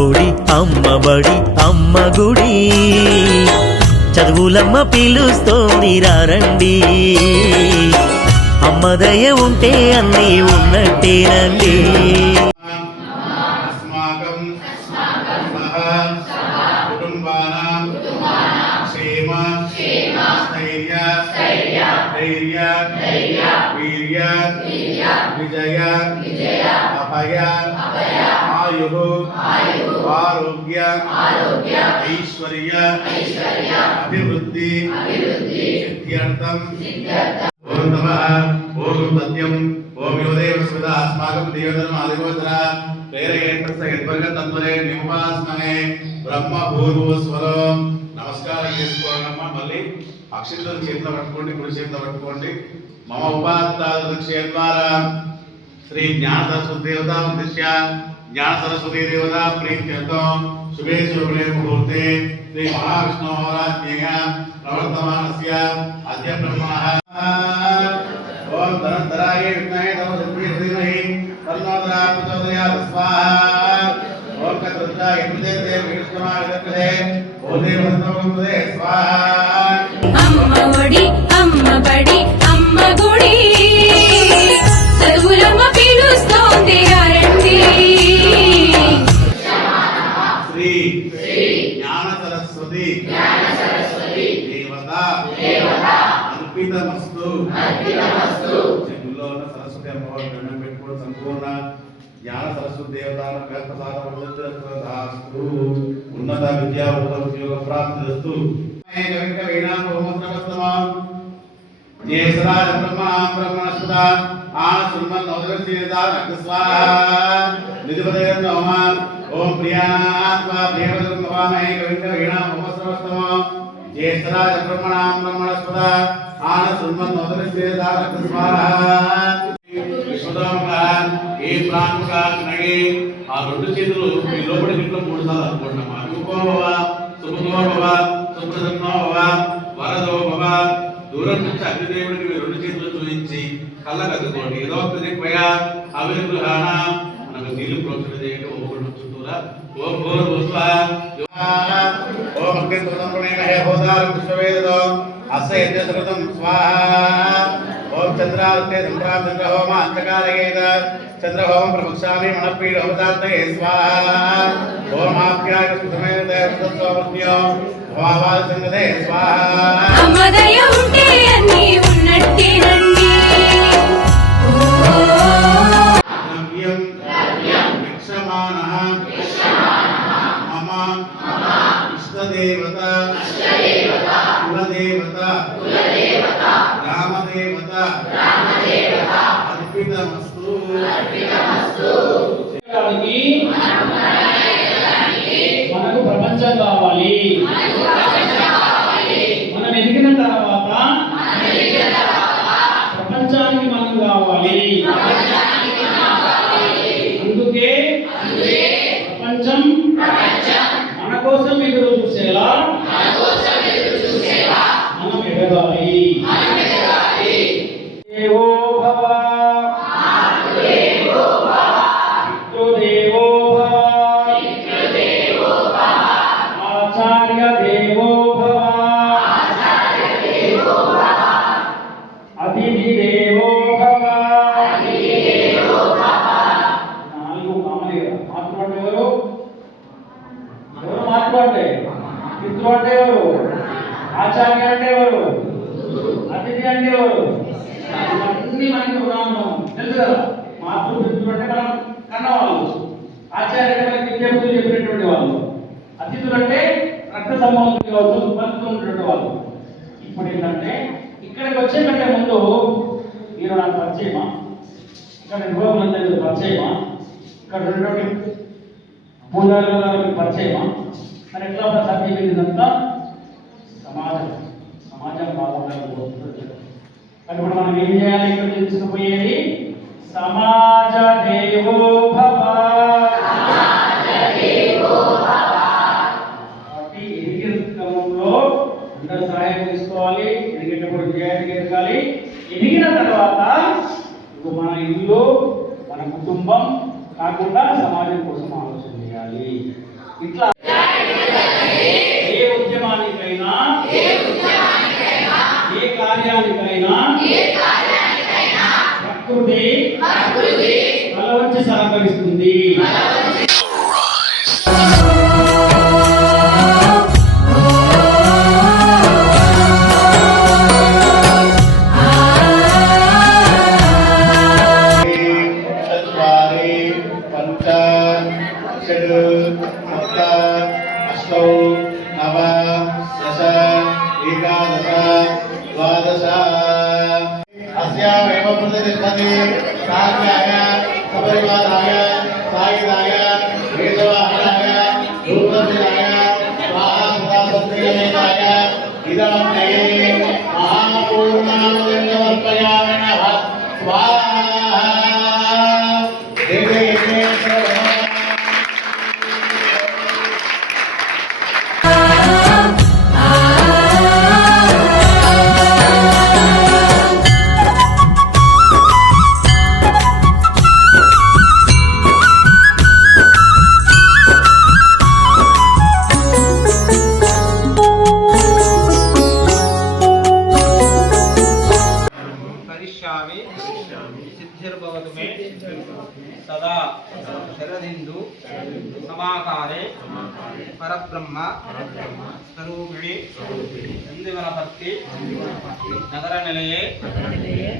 ఒడి అమ్మ బడి అమ్మ గుడి చదువులమ్మ పిలుస్తోంది రండి అమ్మ దయ ఉంటే అన్నీ ఉన్నట్టేనండి విజయ అభయ ఆయుః ఆరోగ్య ఐశ్వర్య అభివృద్ధి సిద్ధ్యర్థం ఓం నమః ఓం సత్యం ఓం యోదేవ స్మితా అస్మాకం దేవతరం ఆదిగోచర ప్రేరయేతస్య యద్వర్గ తత్వరే నింపాస్మహే బ్రహ్మ భూర్భువస్వరం. నమస్కారం చేసుకోవాలమ్మా. మళ్ళీ అక్షింతలు చేతిలో పట్టుకోండి, కుడి చేతిలో పట్టుకోండి. మమ ఉపాత్తాదృశ్య ద్వారా శ్రీ జ్ఞాన సరస్వతి దేవతా ఉద్దేశ్య జ్ఞాన సరస్వతి దేవత ప్రీత్యర్థం శుభే శుభే ముహూర్తే శ్రీ మహావిష్ణు హోరాజ్ఞేయ ప్రవర్తమానస్య అద్య బ్రహ్మణః ఓం ధనంధరాయ విద్మహే ధీమహి తన్నో ప్రచోదయాత్ స్వాహా. ఓం కృతాయ విద్మహే విష్ణుమాయ విద్మహే ఓం దేవతమోదే స్వాహా. అమ్మ ఒడి అమ్మ బడి అమ్మ గుడి చదువులమ్మ పిలుస్తోంది రండి. శ్రీ జ్ఞాన సరస్వతి దేవత అర్పితమస్తు. చెవుల్లో ఉన్న సరస్వతి అమ్మవారి దండం పెట్టుకోవడం సంపూర్ణ జ్ఞాన సరస్వతి దేవతాను ఉన్నత విద్యా ఉద్యోగ ప్రాప్తిస్తు. జయసరాజ బ్రహ్మణస్పద ఓం ప్రియాత్మా ప్రియవదమహే కవిత వీణామోస్రవస్తమ జయసరాజ బ్రహ్మణస్పద ఏ ప్రాణముగా నగే ఆ రెండు చేతులు మీ లోపలి ఇంట్లో 3 సార్లు అనుకుంటున్నామా. రూపోభవ శుభోభవ సుప్రసన్నోభవ వరదోభవ. దూరం నుంచి అగ్నిదేవుడికి మీ 2 చేతులు చూపించి కళ్ళకద్దుకోండి. ఏదో ప్రతిపయా అవిర్గృహాణ మనకు నీళ్లు ప్రోక్షణ చేయండి. ఓం చుట్టూరా ఓం భూర్భువ ఓం అగ్నితోమహే హోదారం విశ్వవేదో అస్య యజ్ఞసృతం స్వాహా. ఓం చంద్రార్తే సంప్రాప్త హోమ అంతకాలయేత చంద్రహోమం ప్రవక్ష్యామి మనఃపీడ హోదాంతయే స్వాహా. ఓం ఆప్యాయ సుతమే దేవతస్వమృత్యో భవావాద సంగదే స్వాహా. అమ్మ దయ ఉంటే అన్నీ ఉన్నట్టేనండి. మమ ఇష్టదేవత కులదేవత గ్రామదేవత అర్పితమస్తు. మనకు ప్రపంచం కావాలి. మనం ఎదిగిన తర్వాత ప్రపంచానికి మనం కావాలి. అందుకే ప్రపంచం మన కోసం ఎదురు చూసేలా మనం ఎదగాలి. దేవో భవ పితృదేవో భవ ఆచార్య దేవో భవ అతిథి దేవో భవ. 4 కామన్ కదా. మాట్లాడే ఎవరు మాట్లాడే పితృ అంటే ఎవరు, ఆచార్య అంటే ఎవరు, అతిథి అంటే ఎవరు. అన్ని మనకి ఉదాహరణ తెలుసు కదా. మాతృ పితృ అంటే మనం కన్నవాళ్ళు, ఆచార్య అంటే మనకి విద్యార్థులు చెప్పినటువంటి వాళ్ళు, అతిథులు అంటే రక్త సంబంధం కావచ్చు ఉన్నటువంటి వాళ్ళు. ఇప్పుడు ఏంటంటే ఇక్కడికి వచ్చే కంటే ముందు మీరు నాకు పరిచయమా, ఇక్కడ నిర్వాహకులందరికీ పరిచయమా, ఇక్కడ ఉన్నటువంటి పూజారులకు పరిచయమా, మరి ఎట్లా సాధ్యం ఇదంతా సమాజం బాగుండాలి. ఇప్పుడు మనం ఏం చేయాలి? ఇక్కడ తీసుకుపోయేది సమాజ దేవో భవ. కాబట్టి ఎదిగిన క్రమంలో అందరూ సహాయం తీసుకోవాలి. ఎదిగేటప్పుడు విజయానికి ఎదగాలి. ఎదిగిన తర్వాత మన ఇల్లు, మన కుటుంబం కాకుండా సమాజం కోసం ఆలోచన చేయాలి. చేయాలి. ఇట్లా ఏ ఉద్యమానికైనా ఏ కార్యానికైనా ప్రకృతి తల వంచి సహకరిస్తుంది. चत्वारि पञ्च षड् सप्त अष्टौ नव दश एकादश द्वादश अस्यामेव प्रतिष्ठति साध्याय सपरिवाराय सायुधाय वेदवाहनाय धूपदीपाय स्वाहा सदासत्रियमेताय इदमग्नये महापूर्णामृतमर्पयामि नमः स्वाहा। करिष्यामि सिद्धिर्भवतु मे सदा शरदिन्दु समाकारे परब्रह्म स्वरूपिणि नन्दिवनपर्ति नगरनिलये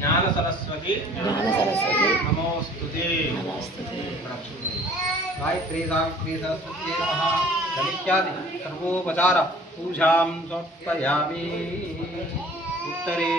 ज्ञानसरस्वती नमोस्तुते। गायत्री सावित्री सरस्वती नमः इत्यादि सर्वोपचार पूजां समर्पयामि। उत्तरे